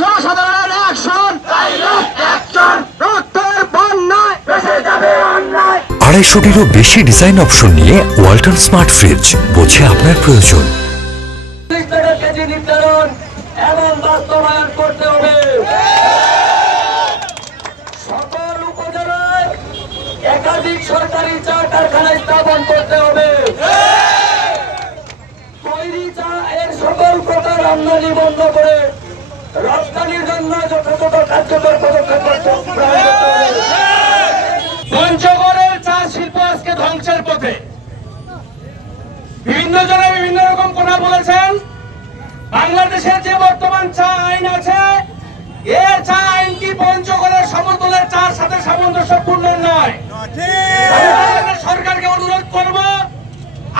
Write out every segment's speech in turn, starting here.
জনসাধারণের action, direct action, রক্তের বন্যায় ভেসে যাবে অন্যায়। 250-টিরও বেশি ডিজাইন অপশন নিয়ে ওয়ালটন স্মার্ট ফ্রিজ, বোঝে আপনার প্রয়োজন। কেজি নির্ধারণ এবং বাস্তবায়ন করতে হবে। সকল উপজেলায় একাধিক সরকারি চা কারখানা স্থাপন করতে হবে। তৈরি চা এর সকল প্রকার আমদানি বন্ধ করে রপ্তানির জন্য যথাযথ কার্যকর পদক্ষেপ করতে হবে। পঞ্চগড়ের চা শিল্প আজকে ধ্বংসের পথে। বিভিন্ন জনে বিভিন্ন রকম কথা বলেছেন। বাংলাদেশের যে বর্তমান চা আইন আছে, এই চা আইনটি পঞ্চগড়ের সমতলের চার সাথে সামঞ্জস্যপূর্ণ নয়। সরকারকে অনুরোধ করব,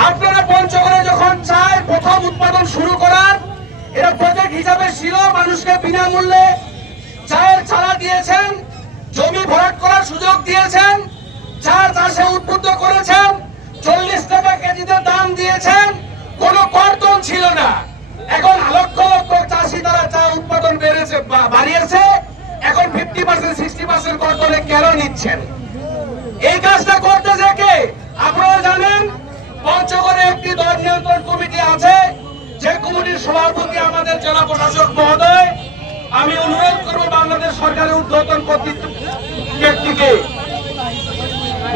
আপনারা পঞ্চগড়ে যখন চায় প্রথম উৎপাদন শুরু করার, এটা প্রজেক্ট হিসাবে ছিল, মানুষকে বিনামূল্যে চায়ের চারা দিয়েছেন, জমি ভরাট করার সুযোগ দিয়েছেন, চা চাষে উদ্বুদ্ধ করেছেন, 40 টাকা কেজিতে দাম দিয়েছেন, কোনো কর্তন ছিল না। এখন লক্ষ লক্ষ চাষি তারা চা উৎপাদন বাড়িয়েছে, এখন 50% 60% কর্তনে কেন নিচ্ছেন? এই কাজটা করতেছে কে? আপনারা জানেন পঞ্চগড়ে একটি দর নিয়ন্ত্রণ কমিটি আছে, যে কমিটির সভাপতি আমাদের জেলা প্রশাসক মহোদয়। আমি অনুরোধ করব বাংলাদেশ সরকারের ঊর্ধ্বতন ব্যক্তিকে,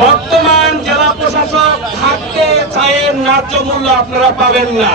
বর্তমান জেলা প্রশাসক থাকতে চায়ের ন্যায্য মূল্য আপনারা পাবেন না।